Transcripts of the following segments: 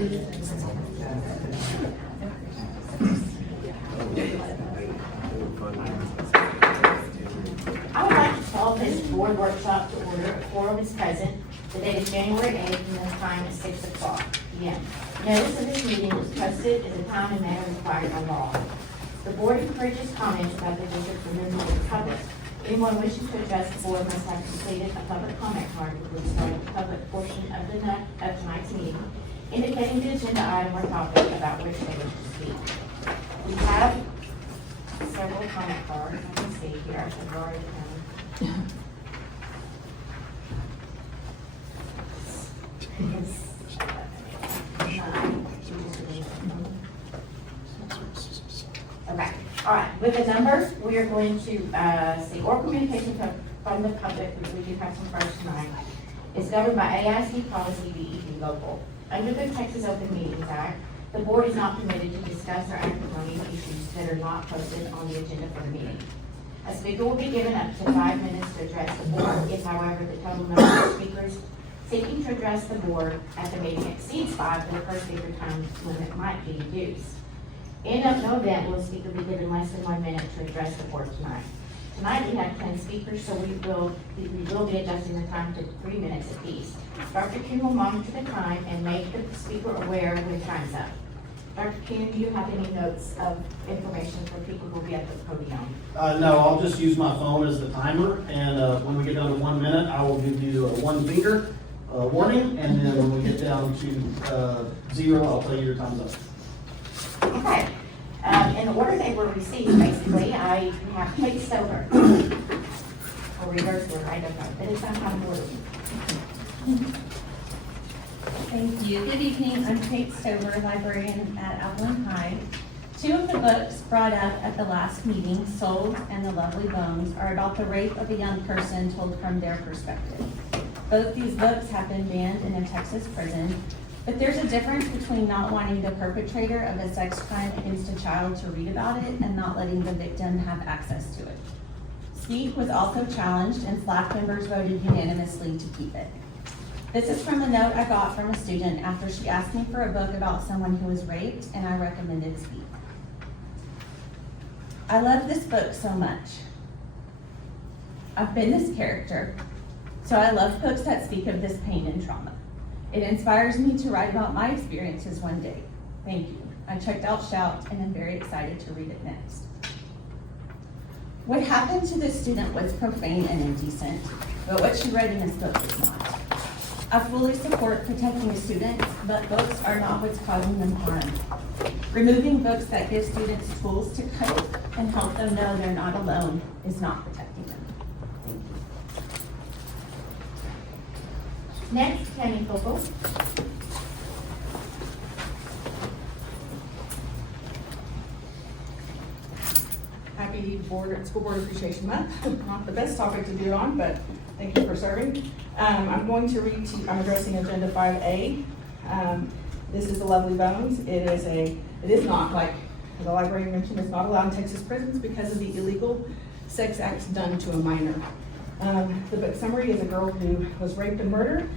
I would like to call this board workshop to order. A quorum is present. The date is January 8th and the time is 6 o'clock p.m. Notice of this meeting was posted at the time and manner required by law. The board encourages comments about the district from members of the public. Anyone wishing to address the board must have completed a public comment card which will start the public portion of tonight's meeting, indicating the agenda item or topic about which they wish to speak. We have several comment cards. I can see here. I've already Okay. All right. With the numbers, we are going to see oral communication from the public, which we do have some first tonight. It's governed by AISD policy BED local. Under the Texas Open Meetings Act, the board is not permitted to discuss or act upon any issues that are not posted on the agenda for the meeting. A speaker will be given up to 5 minutes to address the board. If, however, the total number of speakers seeking to address the board at the meeting exceeds 5, then the per speaker time limit might be reduced. In no event will a speaker be given less than 1 minute to address the board tonight. Tonight we have 10 speakers, so we will be adjusting the time to 3 minutes apiece. Dr. Kuhn will monitor the time and make the speaker aware when time's up. Dr. Kuhn, do you have any notes of information for people who will be at the podium? No, I'll just use my phone as the timer, and when we get down to 1 minute, I will give you a 1 finger warning, and then when we get down to 0, I'll tell you your time's up. Okay. In the order they were received, basically, I have Kate Stover. Or reverse order, I don't know, but it's sometime order. Thank you. Good evening. I'm Kate Stover, librarian at Avalon High. 2 of the books brought up at the last meeting, Sold and The Lovely Bones, are about the rape of a young person told from their perspective. Both these books have been banned in a Texas prison, but there's a difference between not wanting the perpetrator of a sex crime against a child to read about it and not letting the victim have access to it. Speak was also challenged, and SLAC members voted unanimously to keep it. This is from a note I got from a student after she asked me for a book about someone who was raped, and I recommended Speak. I love this book so much. I've been this character, so I love books that speak of this pain and trauma. It inspires me to write about my experiences one day. Thank you. I checked out Shout and am very excited to read it next. What happened to this student was profane and indecent, but what she read in this book is not. I fully support protecting students, but books are not what's causing them harm. Removing books that give students tools to cope and help them know they're not alone is not protecting them. Next, Tammy Fogel. Happy School Board Appreciation Month. Not the best topic to do it on, but thank you for serving. I'm going to read to you, I'm addressing Agenda 5A. This is The Lovely Bones. It is not, like the librarian mentioned, it's not allowed in Texas prisons because of the illegal sex acts done to a minor. The book summary is a girl who was raped and murdered.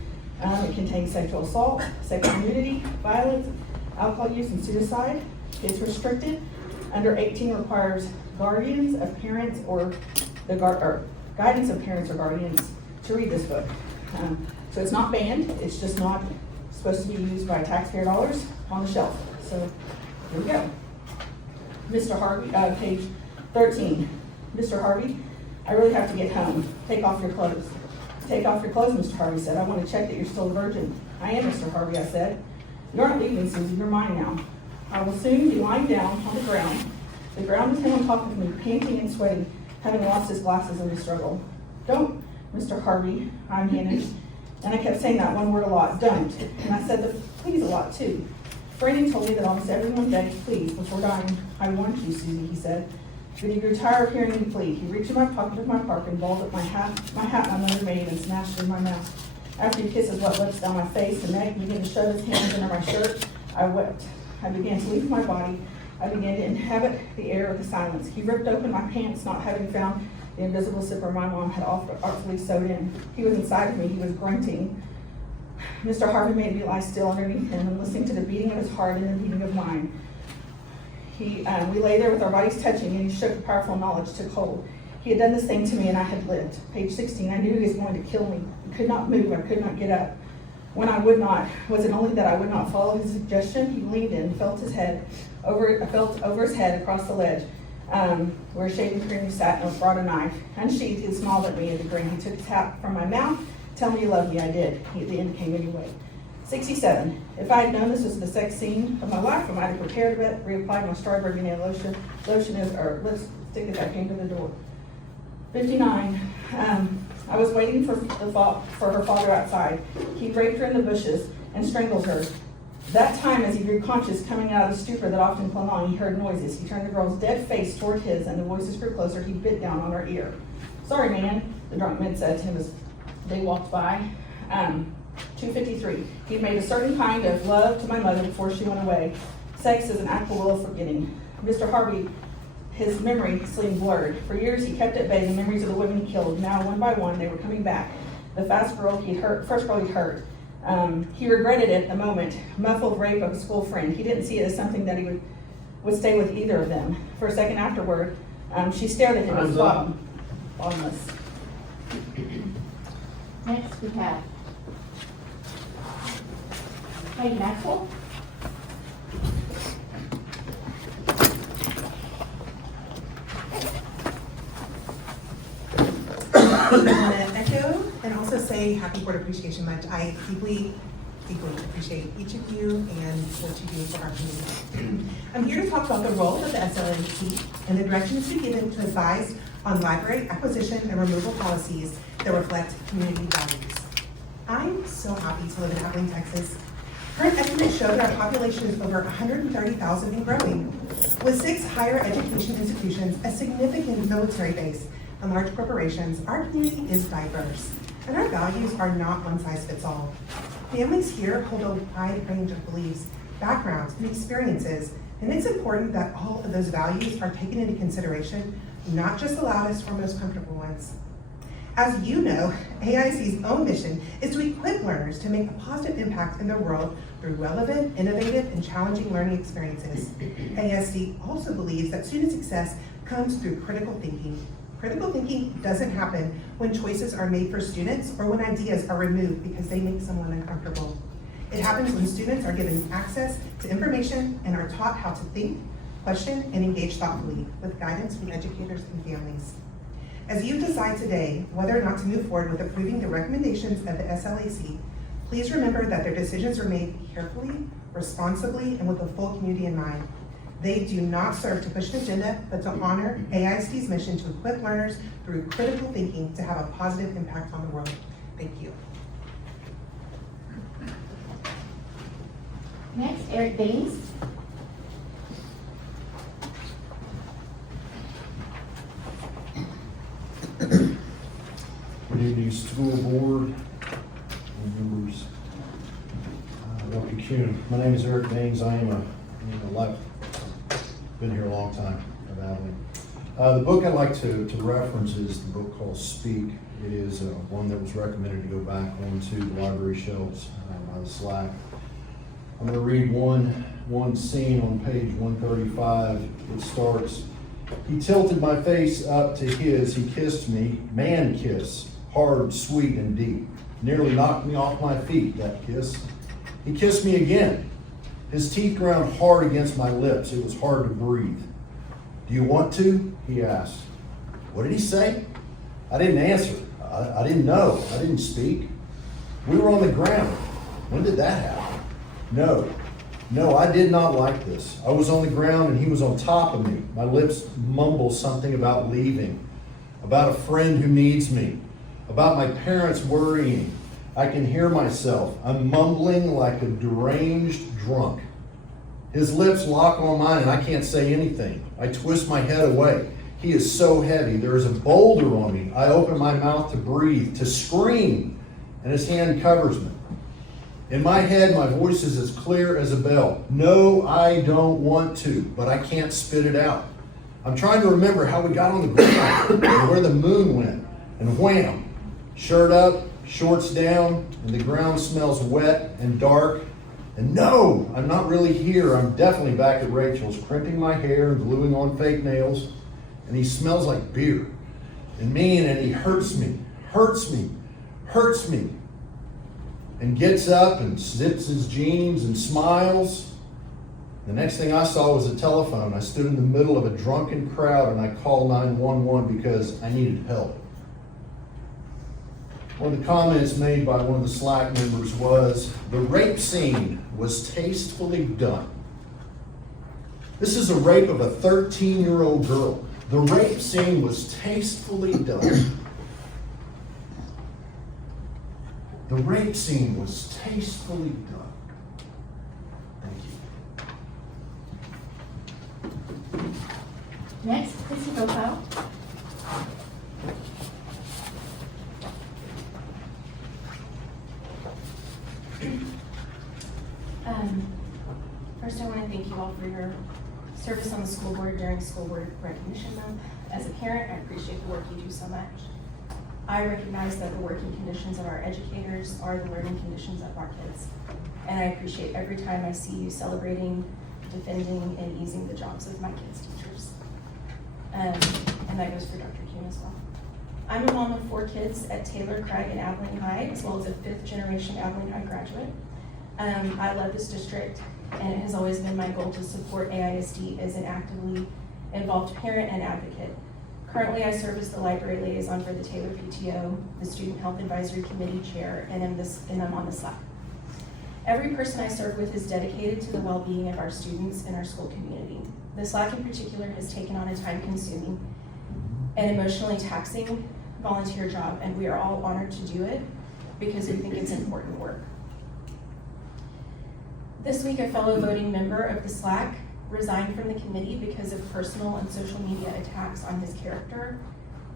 It contains sexual assault, sexual nudity, violence, alcohol use, and suicide. It's restricted. Under 18 requires guardians of parents or guidance of parents or guardians to read this book. So it's not banned. It's just not supposed to be used by taxpayer dollars on the shelf. So here we go. Mr. Harvey, page 13. Mr. Harvey, I really have to get home. Take off your clothes. Take off your clothes, Mr. Harvey said. I want to check that you're still a virgin. I am, Mr. Harvey, I said. You're not leaving, Susie. You're mine now. I will soon be lying down on the ground. The ground is him on top of me, panting and sweating, having lost his glasses in the struggle. Don't, Mr. Harvey, I managed. And I kept saying that one word a lot, don't. And I said the please a lot, too. Brandon told me that almost everyone begged please before dying. I warned you, Susie, he said. But he grew tired of hearing me plead. He reached in my pocket of my park and balled up my hat my mother made and smashed it in my mouth. After he kissed his wet lips down my face and neck, began to shove his hands under my shirt, I wept. I began to leave my body. I began to inhabit the air of the silence. He ripped open my pants, not having found the invisible zipper my mom had artfully sewed in. He was inside of me. He was grunting. Mr. Harvey made me lie still underneath him and listening to the beating heart and the beating of mine. We lay there with our bodies touching, and he shook. Powerful knowledge took hold. He had done this thing to me, and I had lived. Page 16, I knew he was going to kill me. I could not move, I could not get up. When I would not, was it only that I would not follow his suggestion? He leaned in, felt over his head across the ledge, where shaving cream sat, and brought a knife. Unsheathed, he smiled at me at the grin. He took a tap from my mouth. Tell me you love me, I did. The end came anyway. 67. If I had known this was the sex scene of my life, I might have prepared a bit, reapplied my strawberry nail lotion or lipstick as I came to the door. 59. I was waiting for her father outside. He raped her in the bushes and strangled her. That time, as he grew conscious, coming out of the stupor that often clung on, he heard noises. He turned the girl's dead face toward his, and the voices grew closer. He bit down on her ear. Sorry, man, the drunk man said to him as they walked by. 253. He made a certain kind of love to my mother before she went away. Sex is an actual will of forgetting. Mr. Harvey, his memory seemed blurred. For years he kept at bay the memories of the women he killed. Now, one by one, they were coming back. The first girl he'd hurt. He regretted it a moment. Muffled rape of a school friend. He didn't see it as something that he would stay with either of them. For a second afterward, she stared at him as bottomless. Next we have Katie Maxwell. I want to echo and also say Happy Board Appreciation Month. I deeply appreciate each of you and what you do for our community. I'm here to talk about the role of the SLAC and the directions to be given to advise on library acquisition and removal policies that reflect community values. I'm so happy to live in Abilene, Texas. Current estimates show that our population is over 130,000 and growing. With 6 higher education institutions, a significant military base, and large corporations, our community is diverse, and our values are not one size fits all. Families here hold a wide range of beliefs, backgrounds, and experiences, and it's important that all of those values are taken into consideration, not just the loudest or most comfortable ones. As you know, AISD's own mission is to equip learners to make a positive impact in their world through relevant, innovative, and challenging learning experiences. AISD also believes that student success comes through critical thinking. Critical thinking doesn't happen when choices are made for students or when ideas are removed because they make someone uncomfortable. It happens when students are given access to information and are taught how to think, question, and engage thoughtfully with guidance from educators and families. As you decide today whether or not to move forward with approving the recommendations of the SLAC, please remember that their decisions are made carefully, responsibly, and with the full community in mind. They do not serve to push an agenda, but to honor AISD's mission to equip learners through critical thinking to have a positive impact on the world. Thank you. Next, Eric Baines. Good evening, school board, members. Dr. Kuhn. My name is Eric Baines. I am been here a long time at Abilene. The book I'd like to reference is the book called Speak. It is one that was recommended to go back onto the library shelves by the SLAC. I'm going to read one scene on page 135. It starts, "He tilted my face up to his, he kissed me, man kiss, hard, sweet, and deep. Nearly knocked me off my feet, that kiss. He kissed me again. His teeth ground hard against my lips. It was hard to breathe. Do you want to? He asked. What did he say? I didn't answer. I didn't know. I didn't speak. We were on the ground. When did that happen? No, I did not like this. I was on the ground and he was on top of me. My lips mumbled something about leaving, about a friend who needs me, about my parents worrying. I can hear myself. I'm mumbling like a deranged drunk. His lips lock on mine and I can't say anything. I twist my head away. He is so heavy. There is a boulder on me. I open my mouth to breathe, to scream, and his hand covers me. In my head, my voice is as clear as a bell. No, I don't want to, but I can't spit it out. I'm trying to remember how we got on the ground and where the moon went. And wham, shirt up, shorts down, and the ground smells wet and dark And no, I'm not really here. I'm definitely back at Rachel's, crimping my hair and gluing on fake nails. And he smells like beer and mean, and he hurts me, hurts me, hurts me. And gets up and zips his jeans and smiles. The next thing I saw was a telephone. I stood in the middle of a drunken crowd and I called 911 because I needed help. One of the comments made by one of the SLAC members was, the rape scene was tastefully done. This is a rape of a 13-year-old girl. The rape scene was tastefully done. The rape scene was tastefully done. Thank you. Next, Chrissy Gopal. First, I want to thank you all for your service on the school board during School Board Recognition Month. As a parent, I appreciate the work you do so much. I recognize that the working conditions of our educators are the learning conditions of our kids. And I appreciate every time I see you celebrating, defending, and easing the jobs of my kids' teachers. And that goes for Dr. Kuhn as well. I'm a mom of 4 kids at Taylor, Craig, and Abilene High, as well as a 5th generation Abilene High graduate. I love this district, and it has always been my goal to support AISD as an actively involved parent and advocate. Currently, I serve as the library liaison for the Taylor PTO, the Student Health Advisory Committee chair, and I'm on the SLAC. Every person I serve with is dedicated to the well-being of our students and our school community. The SLAC in particular has taken on a time-consuming and emotionally taxing volunteer job, and we are all honored to do it because we think it's important work. This week, a fellow voting member of the SLAC resigned from the committee because of personal and social media attacks on his character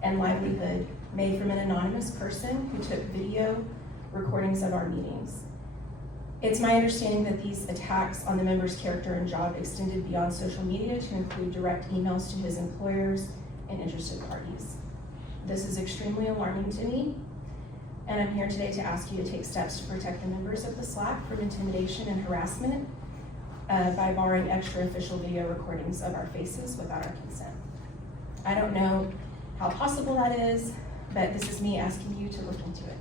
and livelihood made from an anonymous person who took video recordings of our meetings. It's my understanding that these attacks on the member's character and job extended beyond social media to include direct emails to his employers and interested parties. This is extremely alarming to me, and I'm here today to ask you to take steps to protect the members of the SLAC from intimidation and harassment by borrowing extra official video recordings of our faces without our consent. I don't know how possible that is, but this is me asking you to look into it.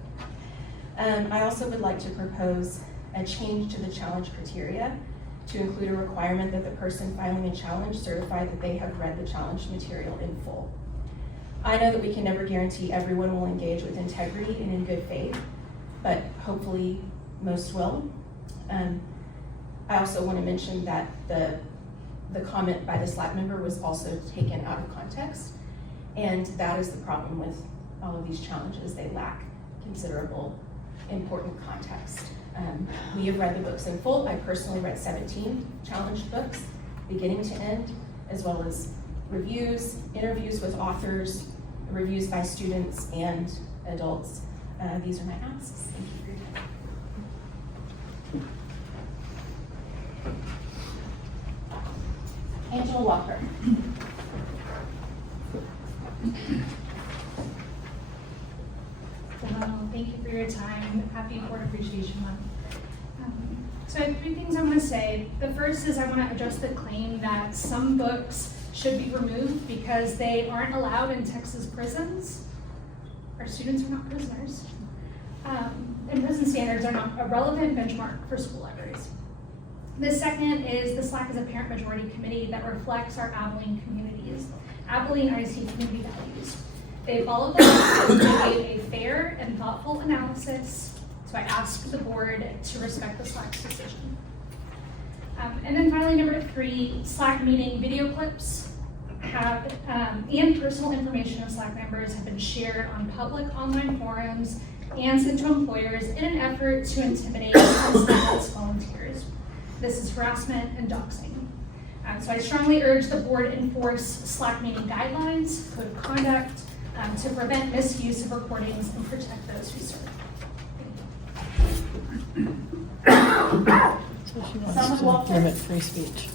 I also would like to propose a change to the challenge criteria to include a requirement that the person filing a challenge certify that they have read the challenge material in full. I know that we can never guarantee everyone will engage with integrity and in good faith, but hopefully most will. I also want to mention that the comment by the SLAC member was also taken out of context, and that is the problem with all of these challenges. They lack considerable important context. We have read the books in full. I personally read 17 challenged books, beginning to end, as well as reviews, interviews with authors, reviews by students and adults. These are my asks. Thank you for your time. Angela Walker. Thank you for your time. Happy Board Appreciation Month. So I have 3 things I want to say. The first is I want to address the claim that some books should be removed because they aren't allowed in Texas prisons. Our students are not prisoners. And prison standards are not a relevant benchmark for school libraries. The second is the SLAC is a parent majority committee that reflects our Abilene communities, Abilene ISD community values. They followed the law, they gave a fair and thoughtful analysis, so I asked the board to respect the SLAC's decision. And then finally, number 3, SLAC meeting video clips have, and personal information of SLAC members have been shared on public online forums and sent to employers in an effort to intimidate and silence volunteers. This is harassment and doxing. So I strongly urge the board enforce SLAC meeting guidelines, code of conduct, to prevent misuse of recordings and protect those who serve. So she wants Summer to Walker. limit free speech.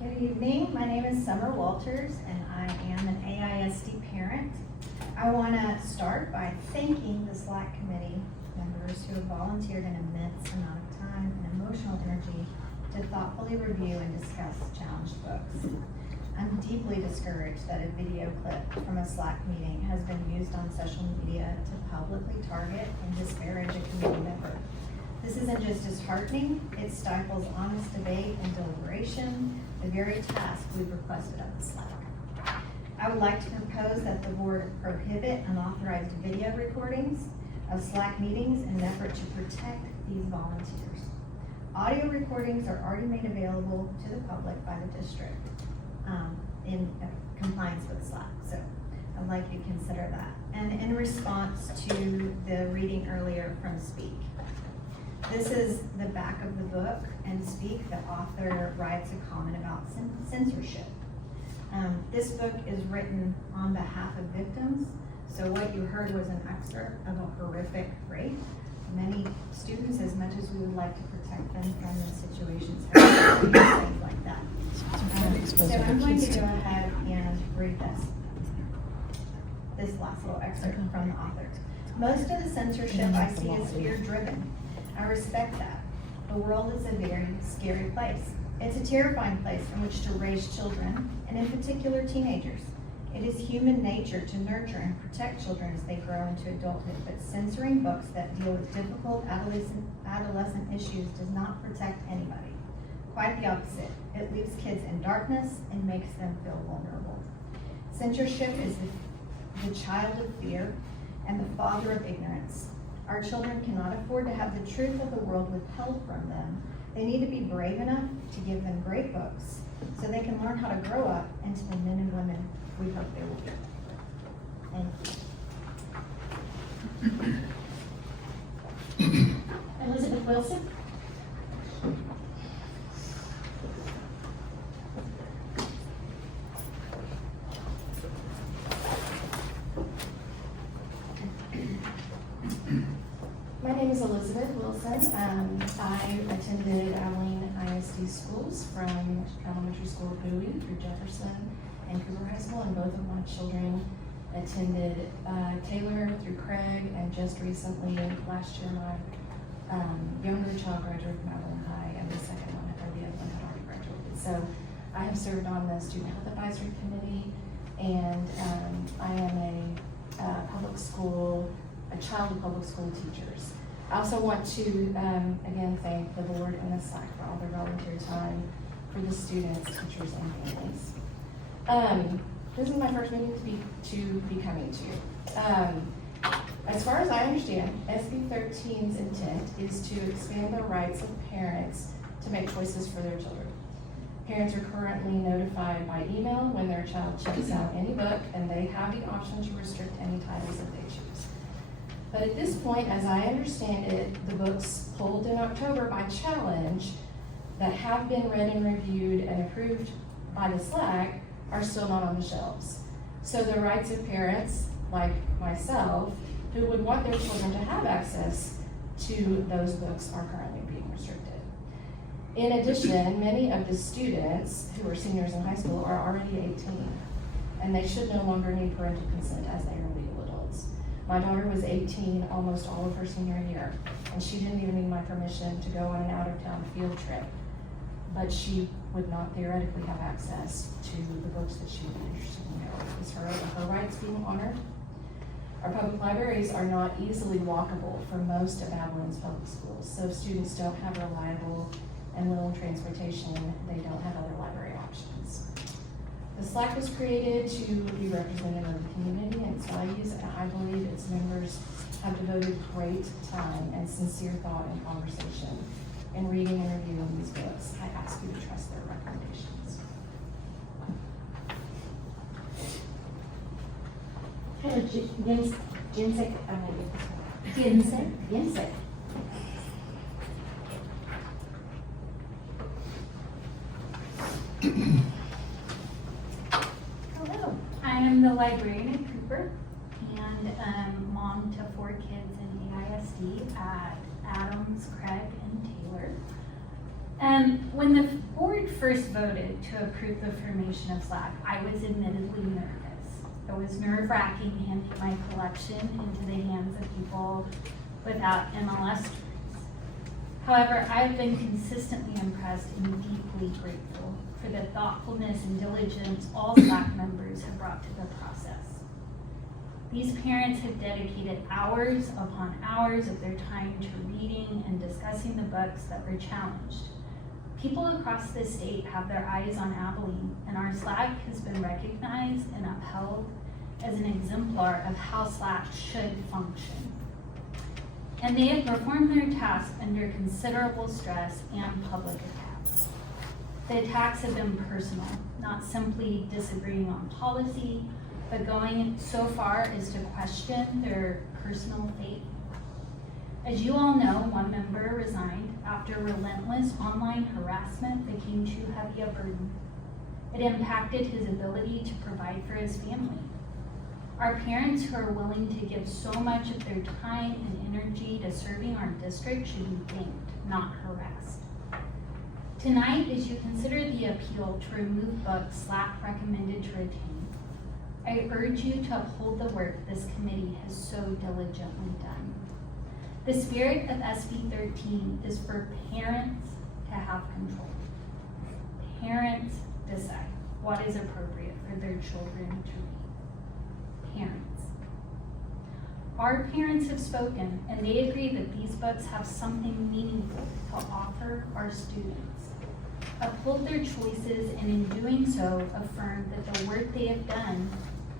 Good evening. My name name is Summer Walters, and I am an AISD parent. I want to start by thanking the SLAC committee members who have volunteered an immense amount of time and emotional energy to thoughtfully review and discuss challenged books. I'm deeply discouraged that a video clip from a SLAC meeting has been used on social media to publicly target and disparage a committee member. This isn't just disheartening, it stifles honest debate and deliberation, the very task we've requested of the SLAC. I would like to propose that the board prohibit unauthorized video recordings of SLAC meetings in an effort to protect these volunteers. Audio recordings are already made available to the public by the district in compliance with SLAC, so I'd like you to consider that. And in response to the reading earlier from Speak, this is the back of the book, and Speak, the author writes a comment about censorship. This book is written on behalf of victims, so what you heard was an excerpt of a horrific rape. Many students, as much as we would like to protect them from the situations, things like that. So I'm going to go ahead and read this last little excerpt from the author. Most of the censorship I see is fear-driven. I respect that. The world is a very scary place. It's a terrifying place in which to raise children, and in particular teenagers. It is human nature to nurture and protect children as they grow into adulthood, but censoring books that deal with difficult adolescent issues does not protect anybody. Quite the opposite. It leaves kids in darkness and makes them feel vulnerable. Censorship is the child of fear and the father of ignorance. Our children cannot afford to have the truth of the world withheld from them. They need to be brave enough to give them great books so they can learn how to grow up into the men and women we hope they will be. Thank you. Elizabeth Wilson? My name is Elizabeth Wilson. I attended Abilene ISD schools from elementary school Bowie through Jefferson and Cooper High School, and both of my children attended Taylor through Craig, and just recently, last year, my younger child graduated from Abilene High, and the second one, or the other one, had already graduated. So I have served on the Student Health Advisory Committee, and I am a child of public school teachers. I also want to, again, thank the board and the SLAC for all their volunteer time for the students, teachers, and families. This is my first meeting to be coming to. As far as I understand, SB 13's intent is to expand the rights of parents to make choices for their children. Parents are currently notified by email when their child checks out any book, and they have the option to restrict any titles if they choose. But at this point, as I understand it, the books pulled in October by challenge that have been read and reviewed and approved by the SLAC are still not on the shelves. So the rights of parents, like myself, who would want their children to have access to those books are currently being restricted. In addition, many of the students who are seniors in high school are already 18, and they should no longer need parental consent as they are legal adults. My daughter was 18 almost all of her senior year, and she didn't even need my permission to go on an out-of-town field trip, but she would not theoretically have access to the books that she would be interested in. Is her rights being honored? Our public libraries are not easily walkable for most of Abilene's public schools, so if students don't have reliable and willing transportation, they don't have other library options. The SLAC was created to be representative of the community and its values, and I believe its members have devoted great time and sincere thought and conversation in reading and reviewing these books. I ask you to trust their recommendations. Ginsek. Hello, I am the librarian at Cooper and mom to 4 kids in AISD at Adams, Craig, and Taylor. When the board first voted to approve the formation of SLAC, I was admittedly nervous. It was nerve-wracking handing my collection into the hands of people without MLS screens. However, I've been consistently impressed and deeply grateful for the thoughtfulness and diligence all SLAC members have brought to the process. These parents have dedicated hours upon hours of their time to reading and discussing the books that were challenged. People across the state have their eyes on Abilene, and our SLAC has been recognized and upheld as an exemplar of how SLAC should function. And they have performed their tasks under considerable stress and public attacks. The attacks have been personal, not simply disagreeing on policy, but going so far as to question their personal faith. As you all know, one member resigned after relentless online harassment became too heavy a burden. It impacted his ability to provide for his family. Our parents who are willing to give so much of their time and energy to serving our district should be thanked, not harassed. Tonight, as you consider the appeal to remove books SLAC recommended to retain, I urge you to uphold the work this committee has so diligently done. The spirit of SB 13 is for parents to have control. Parents decide what is appropriate for their children to read. Parents. Our parents have spoken, and they agree that these books have something meaningful to offer our students. Uphold their choices, and in doing so, affirm that the work they have done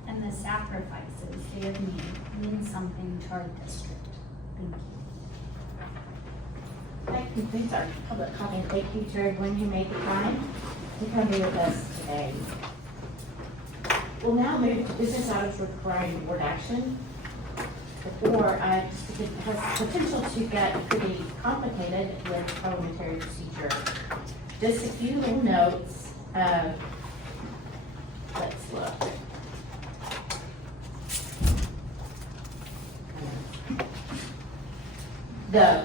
and the sacrifices they have made mean something to our district. Thank you. That completes our public comment. Thank you to everyone who made the time to come be with us today. We'll now move to business items requiring board action. Before, it has potential to get pretty complicated with parliamentary procedure. Just a few little notes. Let's look.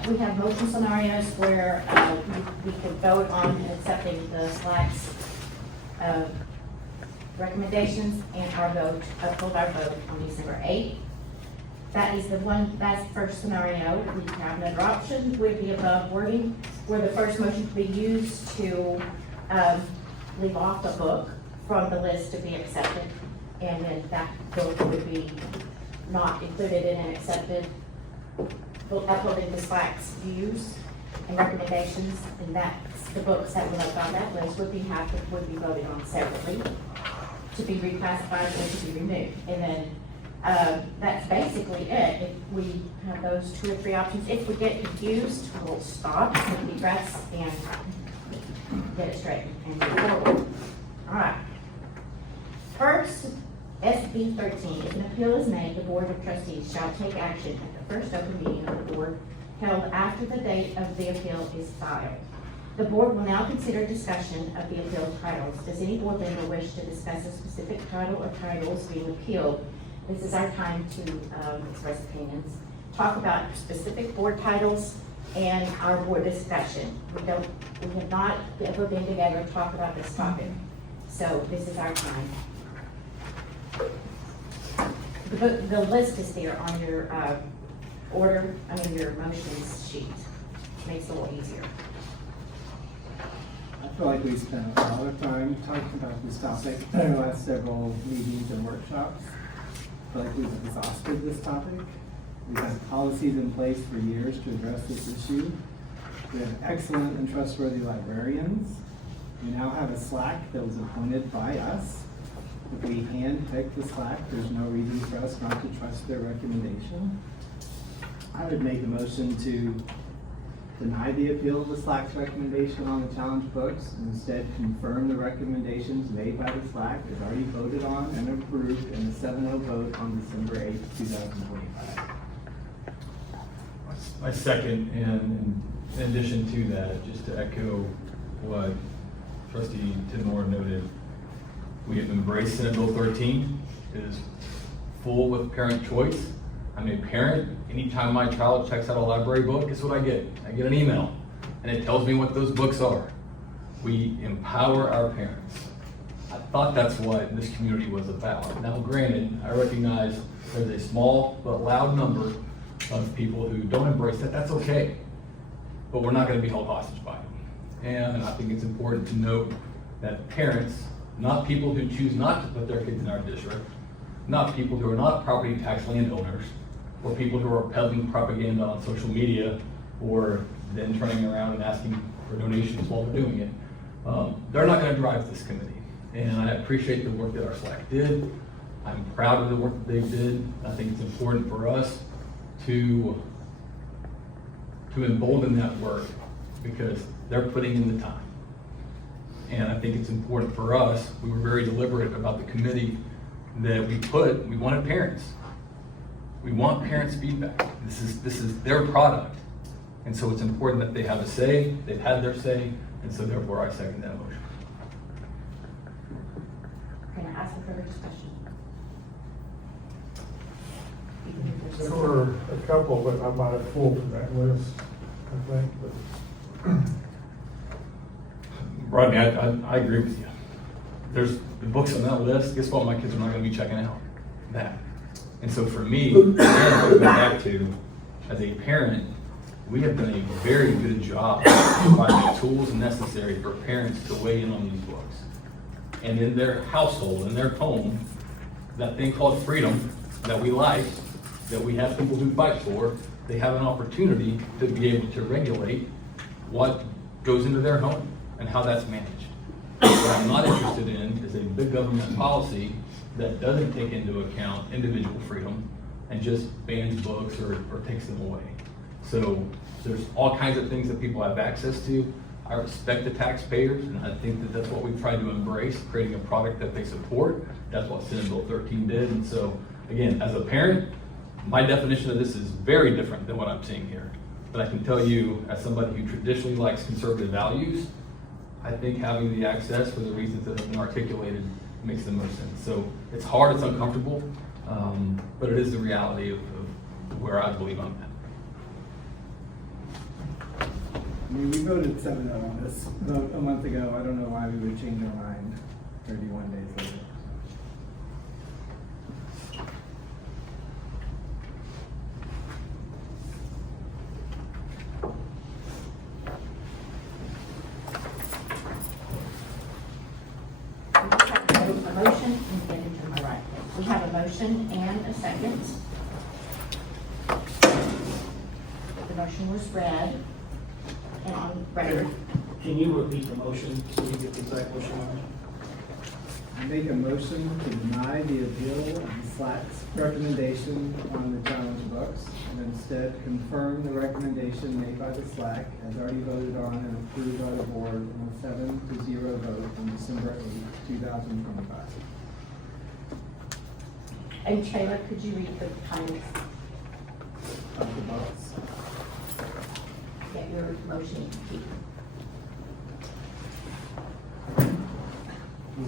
We have motion scenarios where we could vote on accepting the SLAC's recommendations and uphold our vote on December 8th. That's the first scenario. We have another option would be above wording where the first motion could be used to leave off the book from the list to be accepted, and then that book would be not included in and accepted. Uploading the SLAC's views and recommendations, and that's the books that were left on that list would be voted on separately to be reclassified or to be removed. And then that's basically it. If we have those 2 or 3 options, if we get confused, we'll stop, take a deep breath, and get it straight and move forward. All right. First, SB 13. If an appeal is made, the Board of Trustees shall take action at the first open meeting of the board held after the date of the appeal is filed. The board will now consider discussion of the appeal titles. Does any board member wish to discuss a specific title or titles being appealed? This is our time to express opinions, talk about specific board titles, and our board discussion. We have not ever been together to talk about this topic, so this is our time. The list is there on your your motions sheet. Makes it a little easier. I feel like we spent a lot of time talking about this topic in the last several meetings and workshops. I feel like we've exhausted this topic. We've had policies in place for years to address this issue. We have excellent and trustworthy librarians. We now have a SLAC that was appointed by us. If we hand-pick the SLAC, there's no reason for us not to trust their recommendation. I would make a motion to deny the appeal of the SLAC's recommendation on the challenge books and instead confirm the recommendations made by the SLAC as already voted on and approved in the 7-0 vote on December 8th, 2025. My second, and in addition to that, just to echo what Trustee Tidmore noted, we have embraced Senate Bill 13. It is full with parent choice. I'm a parent. Anytime my child checks out a library book, guess what I get? I get an email, and it tells me what those books are. We empower our parents. I thought that's what this community was about. Now granted, I recognize there's a small but loud number of people who don't embrace that. That's okay. But we're not gonna be held hostage by them. And I think it's important to note that parents, not people who choose not to put their kids in our district, not people who are not property tax landowners, or people who are peddling propaganda on social media, or then turning around and asking for donations while they're doing it. They're not gonna drive this committee. And I appreciate the work that our SLAC did. I'm proud of the work that they did. I think it's important for us to embolden that work because they're putting in the time. And I think it's important for us, we were very deliberate about the committee that we wanted parents. We want parents' feedback. This is their product. And so it's important that they have a say, they've had their say, and so therefore I second that motion. Can I ask for further discussion? There were a couple that I might have pulled from that list, I think, but. Rodney, I agree with you. There's the books on that list, guess what, my kids are not gonna be checking out that. And so for me, again, going back to, as a parent, we have done a very good job providing the tools necessary for parents to weigh in on these books. And in their household, in their home, that thing called freedom that we like, that we have people who fight for, they have an opportunity to be able to regulate what goes into their home and how that's managed. What I'm not interested in is a big government policy that doesn't take into account individual freedom and just bans books or takes them away. So there's all kinds of things that people have access to. I respect the taxpayers, and I think that that's what we've tried to embrace, creating a product that they support. That's what Senate Bill 13 did. And so, again, as a parent, my definition of this is very different than what I'm seeing here. But I can tell you, as somebody who traditionally likes conservative values, I think having the access for the reasons that have been articulated makes the most sense. So it's hard, it's uncomfortable, but it is the reality of where I believe I'm at. I mean, we voted 7-0 on this vote a month ago. I don't know why we would change our mind 31 days later. A motion, and get into my right. We have a motion and a second. The motion was read and on record. Can you repeat the motion so you get the exact motion on it? I make a motion to deny the appeal of the SLAC's recommendation on the challenge books and instead confirm the recommendation made by the SLAC as already voted on and approved by the board in a 7-0 vote on December 8, 2025. And Taylor, could you read the times Of the books. that your motion keep?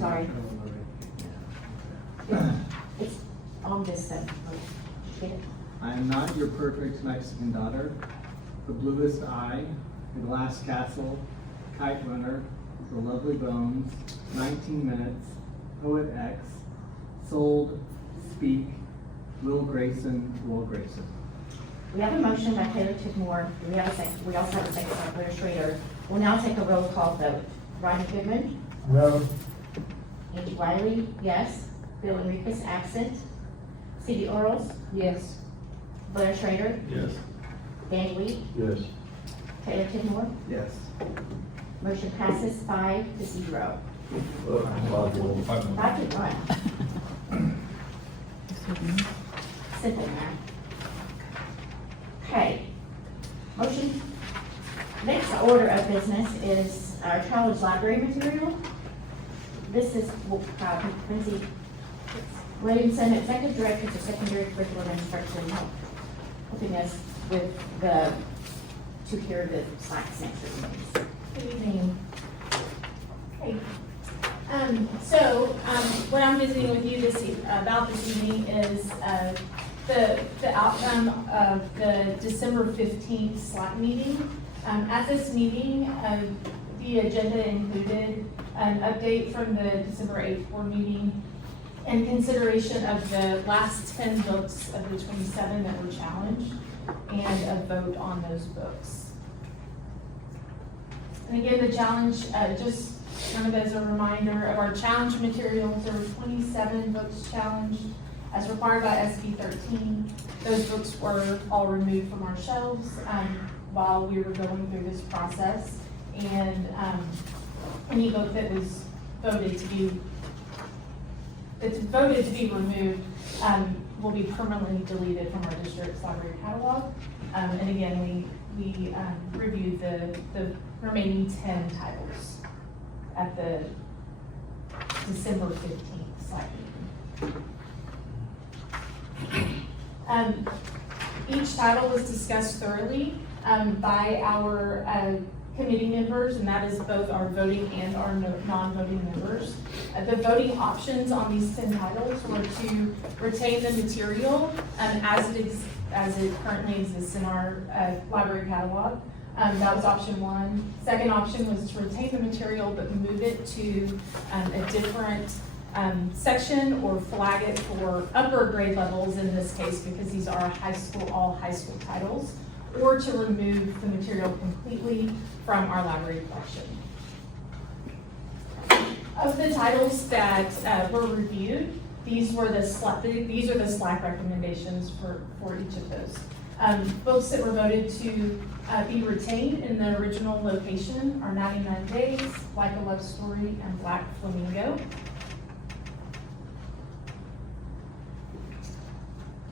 Sorry. It's on this set. Get it? I am not your perfect Mexican daughter, the bluest eye, the glass castle, kite runner, the lovely bones, 19 minutes, poet X, sold, speak, Will Grayson, Will Grayson. We have a motion by Taylor Tidmore. We have a second. We also have a second by Blair Schrader. We'll now take a roll call vote. Rodney Goodman, No, Angie Wiley, yes. Bill Enriquez, absent. Cindy Orles, Yes. Blair Schrader, Yes. Danny Weed, Yes. Taylor Tidmore. Yes. Motion passes 5-0. 5-1. 5-1. Simple math. Okay. Motion, next order of business is our college library material. This is Lindsay Williamson, Executive Director for Secondary Curriculum Instruction, helping us with to hear the SLAC sanctions. Good evening. Okay. What I'm visiting with you about this evening is the outcome of the December 15th SLAC meeting. At this meeting, the agenda included an update from the December 8th board meeting and consideration of the last 10 books of the 27 that were challenged and a vote on those books. And again, the challenge, just kind of as a reminder of our challenge materials, there were 27 books challenged as required by SB 13. Those books were all removed from our shelves while we were going through this process. And any book that was voted to be removed will be permanently deleted from our district's library catalog. And again, we reviewed the remaining 10 titles at the December 15th SLAC meeting. Each title was discussed thoroughly by our committee members, and that is both our voting and our non-voting members. The voting options on these 10 titles were to retain the material as it currently exists in our library catalog. That was option 1. Second option was to retain the material but move it to a different section or flag it for upper grade levels in this case, because these are all high school titles, or to remove the material completely from our library collection. Of the titles that were reviewed, these are the SLAC recommendations for each of those. Books that were voted to be retained in the original location are 99 Days, Like a Love Story, and Black Flamingo.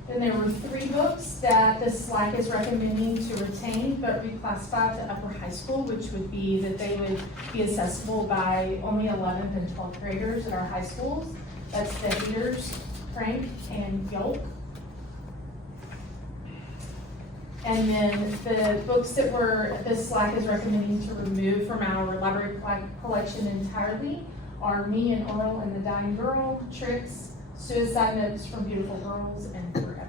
Then there were 3 books that the SLAC is recommending to retain but reclassify to upper high school, which would be that they would be accessible by only 11th and 12th graders at our high schools. That's The Haters, Crank, and Yolk. And then the books that the SLAC is recommending to remove from our library collection entirely are Me and Earl and the Dying Girl, Tricks, Suicide Notes from Beautiful Girls, and Forever.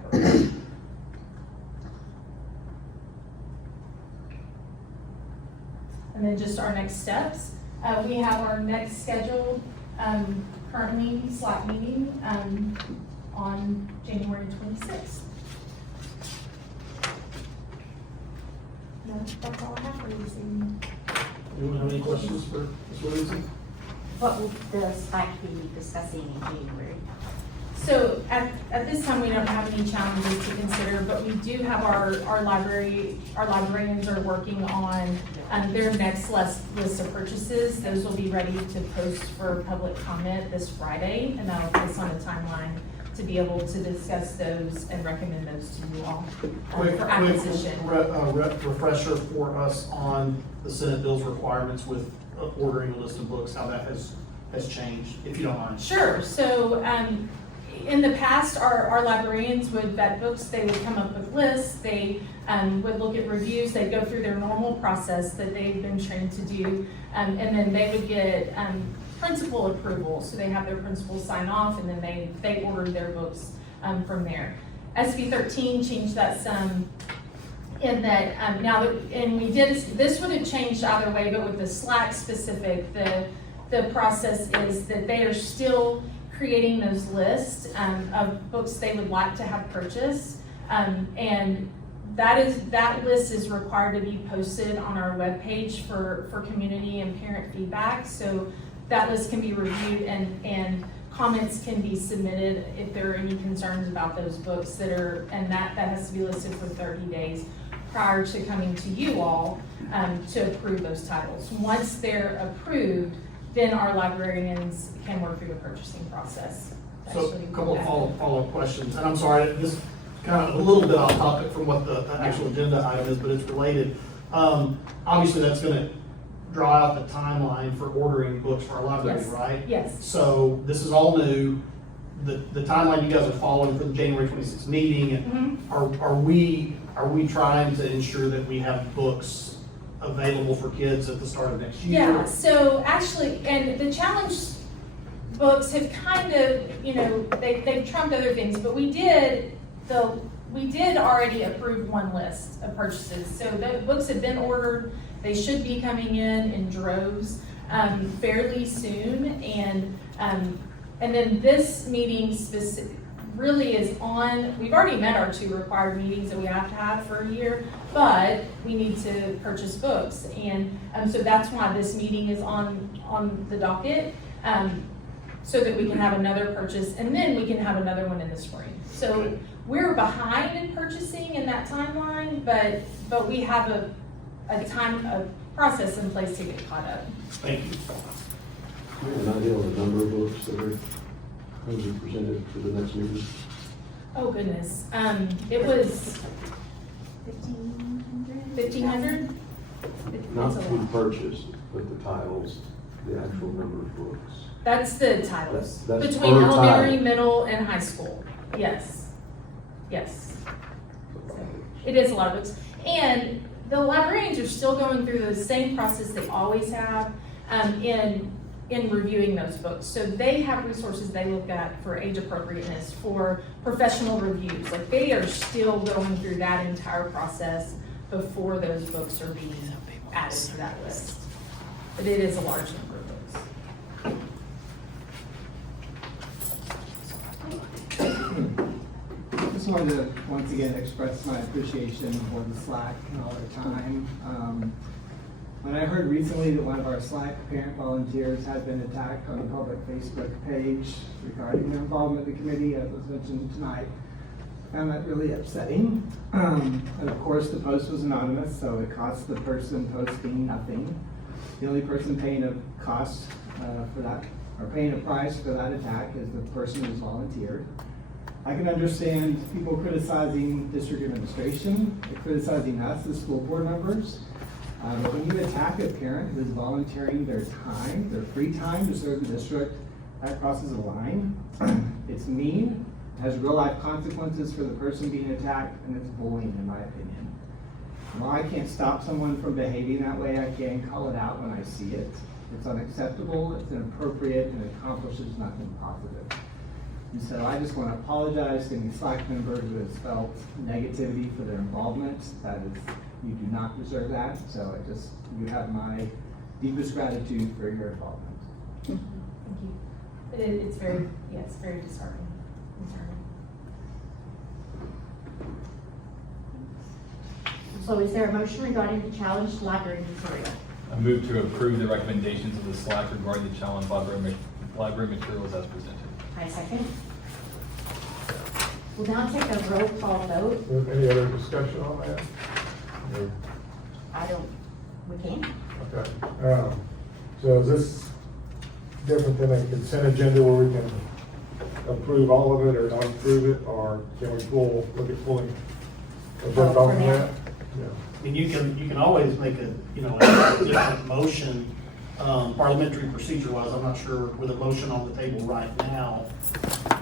And then just our next steps. We have our next scheduled currently SLAC meeting on January 26th. No, that's all I have for you this evening. Anyone have any questions for Ms. Williamson? What will the SLAC be discussing in January? So at this time, we don't have any challenges to consider, but we do have our librarians are working on their next list of purchases. Those will be ready to post for public comment this Friday, and that'll put us on a timeline to be able to discuss those and recommend those to you all for acquisition. Refresher for us on the Senate bill's requirements with ordering a list of books, how that has changed, if you don't mind. Sure. So in the past, our librarians would vet books. They would come up with lists. They would look at reviews. They'd go through their normal process that they've been trained to do, and then they would get principal approval. So they have their principals sign off, and then they order their books from there. SB 13 changed that some in that this would have changed either way, but with the SLAC specific, the process is that they are still creating those lists of books they would like to have purchased, and that list is required to be posted on our webpage for community and parent feedback. So that list can be reviewed and comments can be submitted if there are any concerns about those books and that has to be listed for 30 days prior to coming to you all to approve those titles. Once they're approved, then our librarians can work through the purchasing process. So a couple of follow-up questions, and I'm sorry, this is kind of a little bit off topic from what the actual agenda item is, but it's related. Obviously, that's going to draw out the timeline for ordering books for our library, Yes. right? Yes. So this is all new. The timeline you guys are following for the January 26th meeting, are we trying to ensure that we have books available for kids at the start of next year? Yeah, so actually, and the challenge books have kind of, they've trumped other things, but we did the we did already approve one list of purchases. So the books have been ordered. They should be coming in droves fairly soon. And then this meeting really is on, we've already met our 2 required meetings that we have to have for a year, but we need to purchase books. And so that's why this meeting is on the docket, so that we can have another purchase, and then we can have another one in the spring. So we're behind in purchasing in that timeline, but we have a process in place to get caught up. Thank you. Do you have an idea on the number of books that are going to be presented for the next meeting? Oh, goodness. It was 1,500? Not to be purchased, but the titles, the actual number of books. That's the titles. That's Between per elementary, title. middle, and high school. Yes. Yes. It is a lot of books. And the librarians are still going through the same process they always have in reviewing those books. So they have resources they look at for age appropriateness, for professional reviews. Like, they are still going through that entire process before those books are being added to that list. But it is a large number of books. Just wanted to once again express my appreciation for the SLAC and all their time. When I heard recently that one of our SLAC parent volunteers had been attacked on the public Facebook page regarding their involvement in the committee, as was mentioned tonight, I found that really upsetting. And of course, the post was anonymous, so it cost the person posting nothing. The only person paying a cost for that, or paying a price for that attack, is the person who's volunteered. I can understand people criticizing district administration, criticizing us as school board members. But when you attack a parent who is volunteering their time, their free time to serve the district, that crosses a line. It's mean, it has real life consequences for the person being attacked, and it's bullying, in my opinion. While I can't stop someone from behaving that way, I can call it out when I see it. It's unacceptable, it's inappropriate, and it accomplishes nothing positive. And so I just want to apologize to any SLAC member who has felt negativity for their involvement. That is, you do not deserve that. So you have my deepest gratitude for your involvement. Thank you. It's very disheartening. So is there a motion regarding the challenged library material? I move to approve the recommendations of the SLAC regarding the challenge library materials as presented. I second. We'll now take a roll call vote. Any other discussion on that? No. We can. Okay. So is this different than a consent agenda where we can approve all of it or not approve it, or can we look at pulling a vote off of that? Yeah. I mean, you can always make a different motion, parliamentary procedure wise. I'm not sure with a motion on the table right now,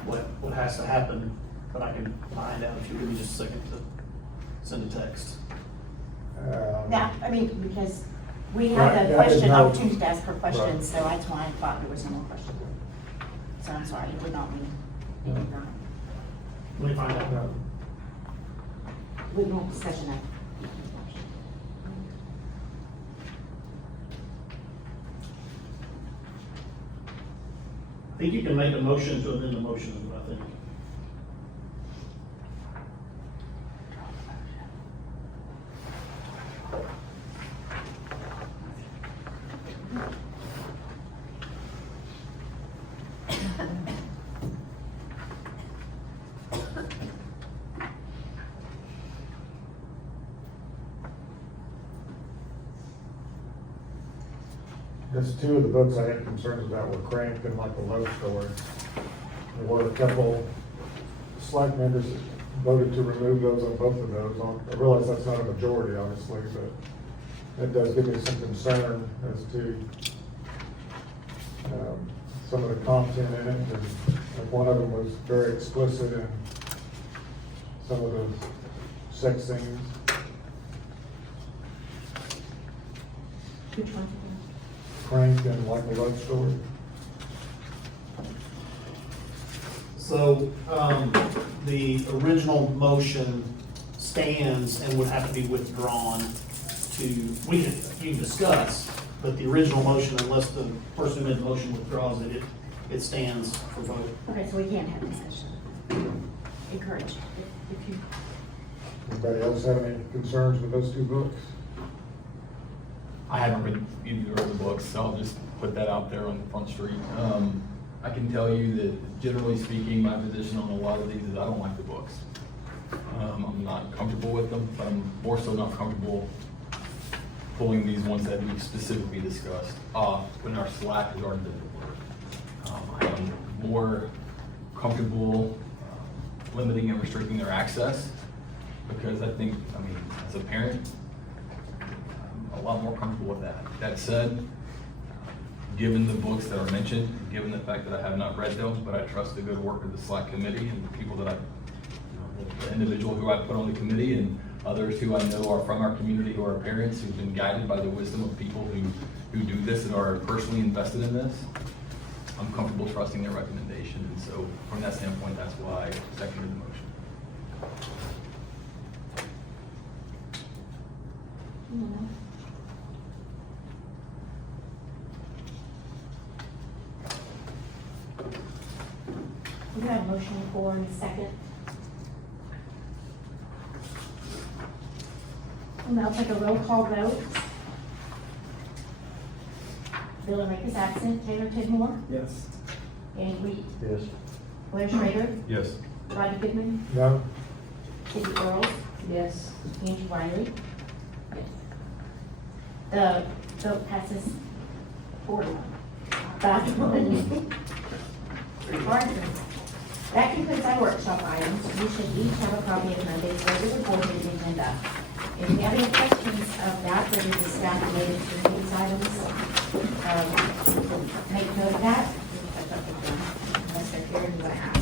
what has to happen, but I can find out if you give me just a second to send a text. Now, I mean, because we Right, had the yeah, question, no. opportunity to ask for Right. questions, so that's why I thought there was some more questions. So I'm sorry, it did not mean, it did not. Let me find out. We won't discussion that. I think you can make a motion to amend the motion, is what I think. Just two of the books I had concerns about were Cramped and like the Low Story. There were a couple SLAC members that voted to remove those on both of those. I realize that's not a majority, obviously, but it does give me some concern as to some of the content in it. And like one of them was very explicit in some of the sex scenes. Which one? Cranked and like a Love Story. So, the original motion stands and would have to be withdrawn to, you can discuss, but the original motion, unless the person who made the motion withdraws it, it stands for vote. Okay, so we can't have discussion. Encouraged, if you. Anybody else have any concerns with those two books? I haven't read either of the books, so I'll just put that out there on the front street. I can tell you that generally speaking, my position on a lot of these is I don't like the books. I'm not comfortable with them, but I'm more so not comfortable pulling these ones that we specifically discussed off when our SLAC has already been I am more comfortable limiting and restricting their access because I think, as a parent, I'm a lot more comfortable with that. That said, given the books that are mentioned, given the fact that I have not read them, but I trust the good work of the SLAC committee and the people that the individual who I put on the committee and others who I know are from our community who are parents who've been guided by the wisdom of people who do this and are personally invested in this, I'm comfortable trusting their recommendation. And so from that standpoint, that's why I seconded the motion. We have a motion for a second. And I'll take a roll call vote. Bill Rake is absent. Taylor Tidmore, Yes. Danny Reed, Yes. Blair Schrader, Yes. Rodney Goodman, No? Cindy Earls. Yes. Angie Wiley. Yes. The vote passes 4-1. That concludes our workshop items. You should each have a copy of Monday's regular board meeting agenda. If you have any questions of that, whether it is staff related to these items, make note of that. Unless they're here, you want to ask.